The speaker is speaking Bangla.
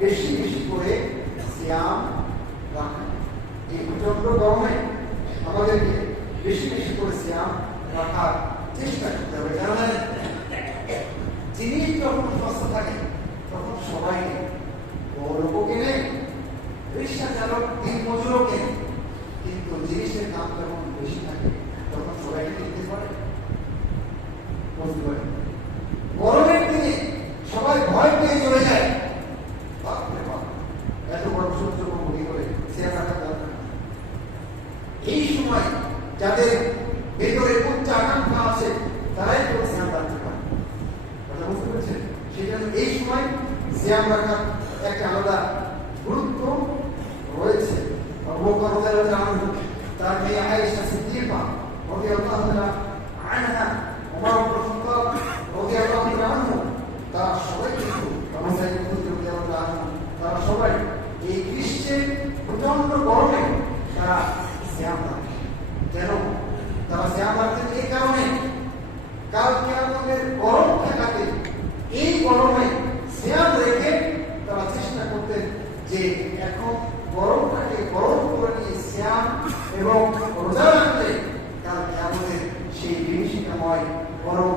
বেশি বেশি করে সিয়াম রাখা। এই প্রচন্ড গরমে আমাদেরকে বেশি বেশি করে সিয়াম রাখার চেষ্টা করতে হবে। কারণ জিনিস যখন সুস্থ থাকে তখন সবাই লোকও কেনে, রিক্সা চালক দিন মজুরও কেনে, কিন্তু জিনিসের দাম যখন বেশি থাকে তখন সবাই কিনতে পারে, বুঝতে পারে। গরমের দিনে সবাই ভয় পেয়ে চলে যায়, এত বড় সূর্য মনে করে সিয়াম রাখা দরকার। এই সময় যাদের ভেতরে উচ্চ আকাঙ্ক্ষা আছে তারাই তো সিয়াম রাখতে পারে, কথা বুঝতে পেরেছেন? সেই জন্য এই সময় সিয়াম রাখার একটা আলাদা গুরুত্ব রয়েছে। তার মেয়ে আয়েশা সিদ্দিকা রাদিয়াল্লাহু তাআলা আনহা, ওমর ইবনে খাত্তাব রাদিয়াল্লাহু তাআলা আনহু, তারা সবাই কিন্তু তারা সবাই এই গ্রীষ্মের প্রচন্ড গরমে তারা সিয়াম রাখে। কেন তারা সিয়াম রাখতেন? এই কারণে কাল কিয়ামতের গরম ঠেকাতে এই গরমে সিয়াম রেখে তারা চেষ্টা করতেন যে এখন গরমটাকে গরম করে নিয়ে সিয়াম এবং রোজা রাখলে কাল কিয়ামতের সেই বিভীষিকাময় গরম